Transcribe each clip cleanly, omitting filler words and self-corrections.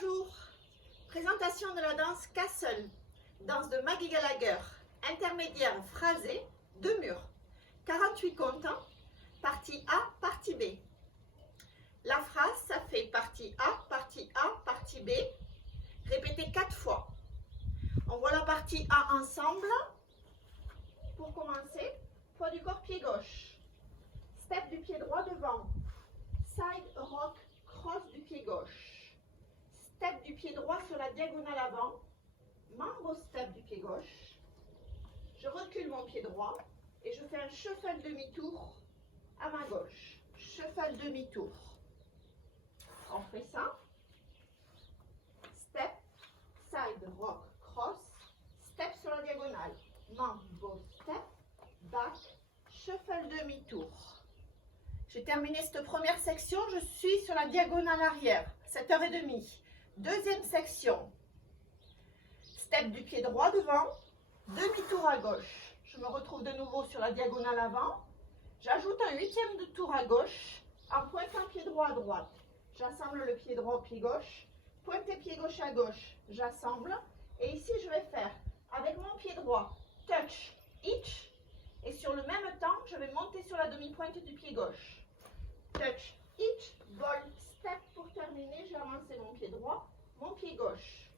Bonjour, présentation de la danse Castle, danse de Maggie Gallagher, intermédiaire phrasé, 2 murs, 48 comptes, partie A, partie B. La phrase, ça fait partie A, partie B, répétez 4 fois. On voit la partie A ensemble. Pour commencer, poids du corps, pied gauche, step du pied droit devant, side rock, cross du pied gauche, step du pied droit sur la diagonale avant, mambo step du pied gauche, je recule mon pied droit et je fais un shuffle demi-tour à ma gauche, shuffle demi-tour. On fait ça, step, side rock, cross, step sur la diagonale, mambo step, back, shuffle demi-tour. J'ai terminé cette première section, je suis sur la diagonale arrière, 7h30. Deuxième section, step du pied droit devant, demi-tour à gauche. Je me retrouve de nouveau sur la diagonale avant. J'ajoute un 8e de tour à gauche en pointant pied droit à droite. J'assemble le pied droit au pied gauche, pointer pied gauche à gauche, j'assemble. Et ici, je vais faire avec mon pied droit, touch, each. Et sur le même temps, je vais monter sur la demi-pointe du pied gauche. Touch, each, ball, step. Pour terminer, j'ai avancé mon pied droit, mon pied gauche.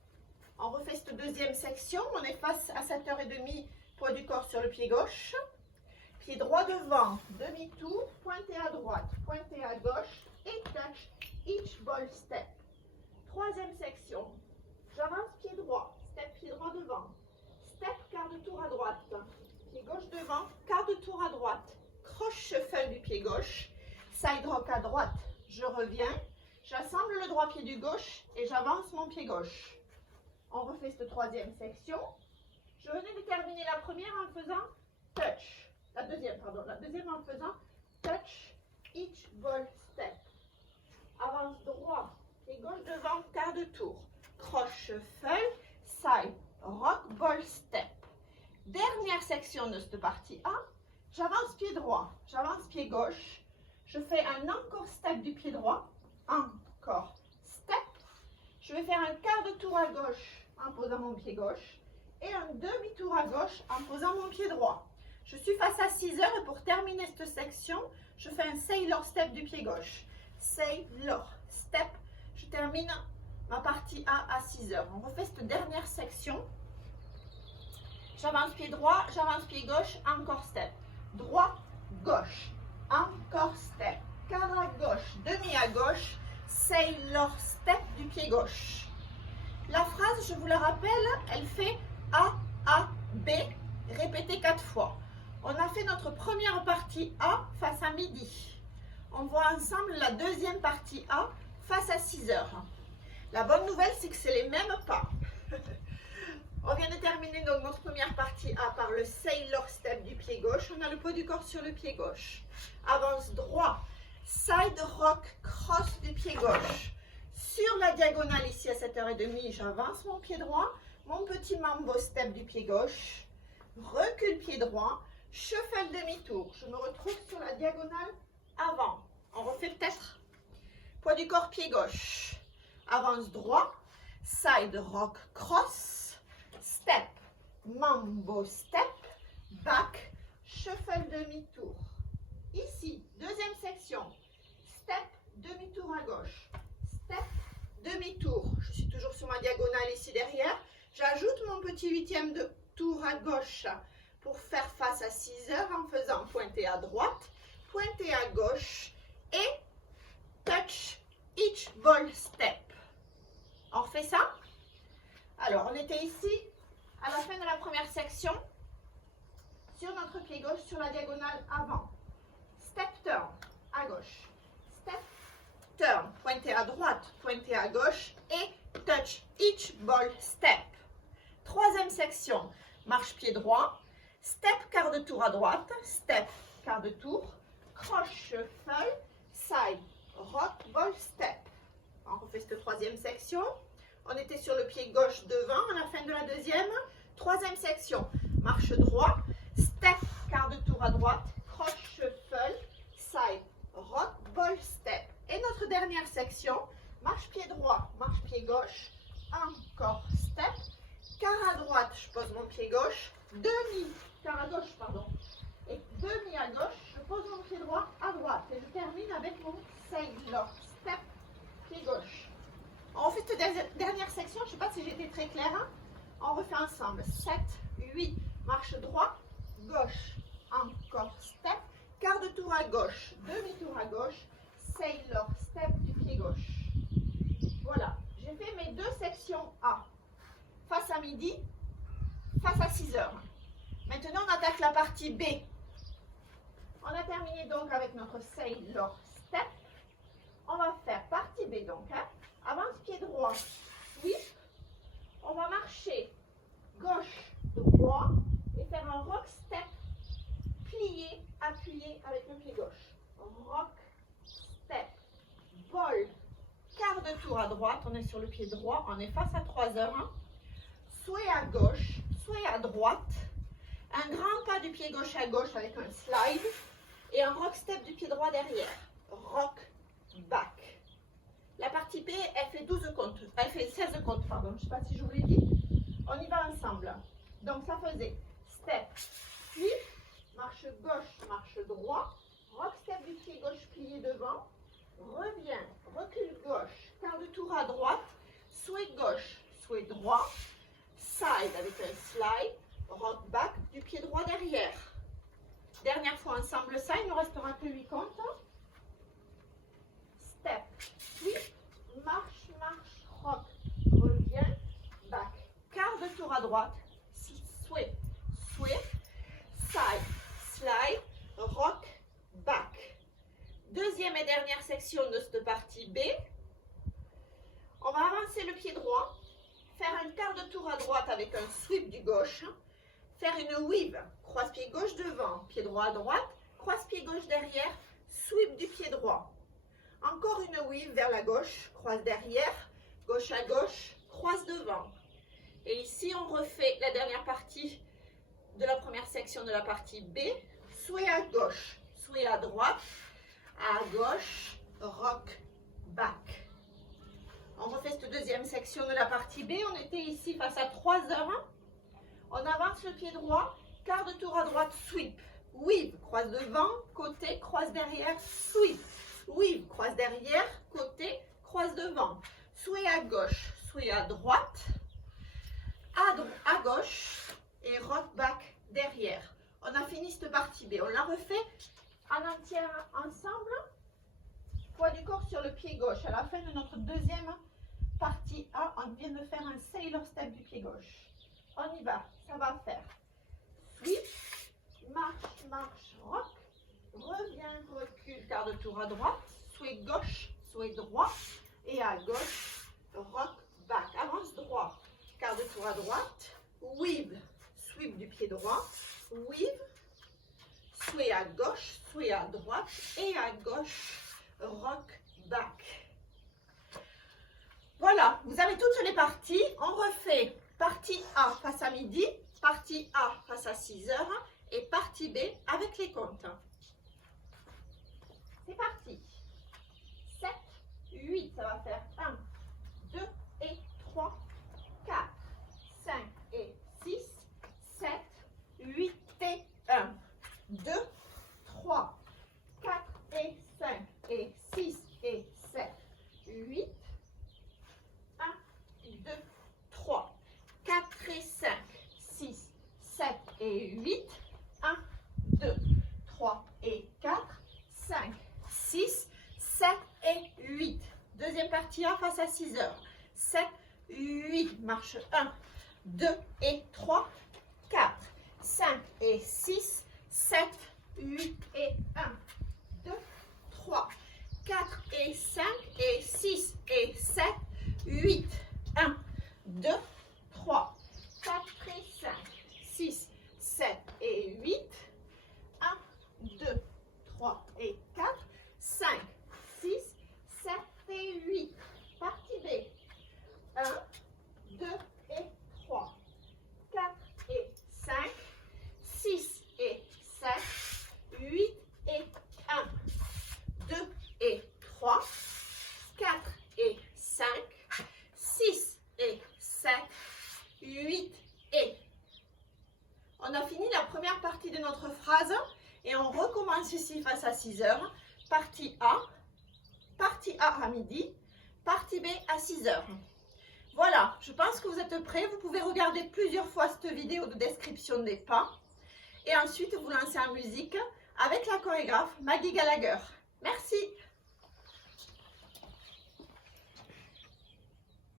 On refait cette deuxième section. On est face à 7h30, poids du corps sur le pied gauche. Pied droit devant, demi-tour, pointé à droite, pointé à gauche et touch, each, ball, step. Troisième section. J'avance pied droit, step pied droit devant, step quart de tour à droite, pied gauche devant, quart de tour à droite, croche shuffle du pied gauche, side rock à droite, je reviens, j'assemble le droit pied du gauche et j'avance mon pied gauche. On refait cette troisième section. Je venais de terminer la première en faisant touch, la deuxième en faisant touch, each, ball, step. Avance droit, pied gauche devant, quart de tour, croche shuffle, side rock, ball, step. Dernière section de cette partie A, j'avance pied droit, j'avance pied gauche, je fais un encore step du pied droit, encore step, je vais faire un quart de tour à gauche en posant mon pied gauche et un demi-tour à gauche en posant mon pied droit. Je suis face à 6 heures et pour terminer cette section, je fais un sailor step du pied gauche, sailor step, je termine ma partie A à 6 heures. On refait cette dernière section. J'avance pied droit, j'avance pied gauche, encore step. Droit, gauche, encore step. Quart à gauche, demi à gauche, sailor step du pied gauche. La phrase, je vous la rappelle, elle fait A, B, répétez 4 fois. On a fait notre première partie A face à midi. On voit ensemble la deuxième partie A face à 6 heures. La bonne nouvelle, c'est que c'est les mêmes pas. On vient de terminer donc notre première partie A par le sailor step du pied gauche. On a le poids du corps sur le pied gauche. Avance droit, side rock, cross du pied gauche. Sur la diagonale ici à 7h30, j'avance mon pied droit, mon petit mambo step du pied gauche, recule pied droit, shuffle demi-tour. Je me retrouve sur la diagonale avant. On refait peut-être poids du corps pied gauche. Avance droit, side rock, cross, step, mambo step, back, shuffle demi-tour. Ici, deuxième section, step, demi-tour à gauche, step, demi-tour. Je suis toujours sur ma diagonale ici derrière. J'ajoute mon petit 8e de tour à gauche pour faire face à 6 heures en faisant pointer à droite, pointer à gauche et touch, each, ball, step. On refait ça? Alors, on était ici à la fin de la première section sur notre pied gauche sur la diagonale avant. Step turn à gauche. Step turn, pointer à droite, pointer à gauche et touch, each, ball, step. Troisième section, marche pied droit, step quart de tour à droite, step quart de tour, croche shuffle, side rock, ball, step. On refait cette troisième section. On était sur le pied gauche devant à la fin de la deuxième. Troisième section, marche droit, step, quart de tour à droite, croche shuffle, side, rock, ball, step. Et notre dernière section, marche pied droit, marche pied gauche, sailor step, pied gauche. On refait cette dernière section, je ne sais pas si j'étais très claire. Hein? On refait ensemble. 7, 8, marche droit, gauche, encore step, quart de tour à gauche, demi-tour à gauche, sailor step du pied gauche. Voilà, j'ai fait mes deux sections A. Face à midi, face à 6 heures. Maintenant, on attaque la partie B. On a terminé donc avec notre sailor step. On va faire partie B donc. Hein. Avance pied droit, sweep. On va marcher gauche, droit et faire un rock step plié, appuyé avec le pied gauche. Rock step, vol, quart de tour à droite. On est sur le pied droit, on est face à 3 heures. Hein. Soit à gauche, soit à droite. Un grand pas du pied gauche à gauche avec un slide et un rock step du pied droit derrière. Rock back. La partie B, elle fait 12 comptes, elle fait 16 comptes, pardon, je ne sais pas si je vous l'ai dit. On y va ensemble. Donc ça faisait step, puis marche gauche, marche droit, rock step du pied gauche plié devant, revient, recule gauche, quart de tour à droite, souhait gauche, souhait droit, side avec un slide, rock back du pied droit derrière. Dernière fois ensemble ça, il ne nous restera que 8 comptes. Step, sweep, marche, marche, rock, revient, back. Quart de tour à droite, sweep, sweep, side, slide, rock, back. Deuxième et dernière section de cette partie B. On va avancer le pied droit, faire un quart de tour à droite avec un sweep du gauche, faire une weave, croise-pied gauche devant, pied droit à droite, croise-pied gauche derrière, sweep du pied droit. Encore une weave vers la gauche, croise derrière, gauche à gauche, croise devant. Et ici, on refait la dernière partie de la première section de la partie B, soit à gauche, soit à droite, à gauche, rock, back. On refait cette deuxième section de la partie B. On était ici face à 3 heures. On avance le pied droit, quart de tour à droite, sweep, weave, croise devant, côté, croise derrière, sweep, weave, croise derrière, côté, croise devant, soit à gauche, soit à droite, à gauche et rock back derrière. On a fini cette partie B. On la refait en entière ensemble. Poids du corps sur le pied gauche. À la fin de notre deuxième partie A, on vient de faire un sailor step du pied gauche. On y va. Ça va faire sweep, marche, marche, rock, revient, recule, quart de tour à droite, soit gauche, soit droit, et à gauche, rock, back. Avance droit, quart de tour à droite, weave, sweep du pied droit, weave, soit à gauche, soit à droite, et à gauche, rock, back. Voilà, vous avez toutes les parties. On refait partie A face à midi, partie A face à 6 heures et partie B avec les comptes. C'est parti. 7, 8, ça va faire 1, 2 et 3, 4, 5 et 6, 7, 8 et 1, 2, 3, 4 et 5 et 6 et 7, 8, 1, 2, 3, 4 et 5, 6, 7 et 8, 1, 2, 3 et 4, 5, 6, 7 et 8. Deuxième partie A face à 6 heures. 7, 8, marche 1, 2 et 3, 4, 5 et 6, 7, 8 et 1, 2, 3, 4 et 5 et 6 et 7, 8, 1, 2, 3, 4 et 5, 6, 7 et 8, 1, 2, 3 et 4, 5, 6, 7 et 8. Partie B. 1, 2 et 3, 4 et 5, 6 et 7, 8 et 1, 2 et 3, 4 et 5, 6 et 7, 8 et. On a fini la première partie de notre phrase et on recommence ici face à 6 heures. Partie A, partie A à midi, partie B à 6 heures. Voilà, je pense que vous êtes prêts. Vous pouvez regarder plusieurs fois cette vidéo de description des pas. Et ensuite vous lancer en musique avec la chorégraphe Maggie Gallagher. Merci.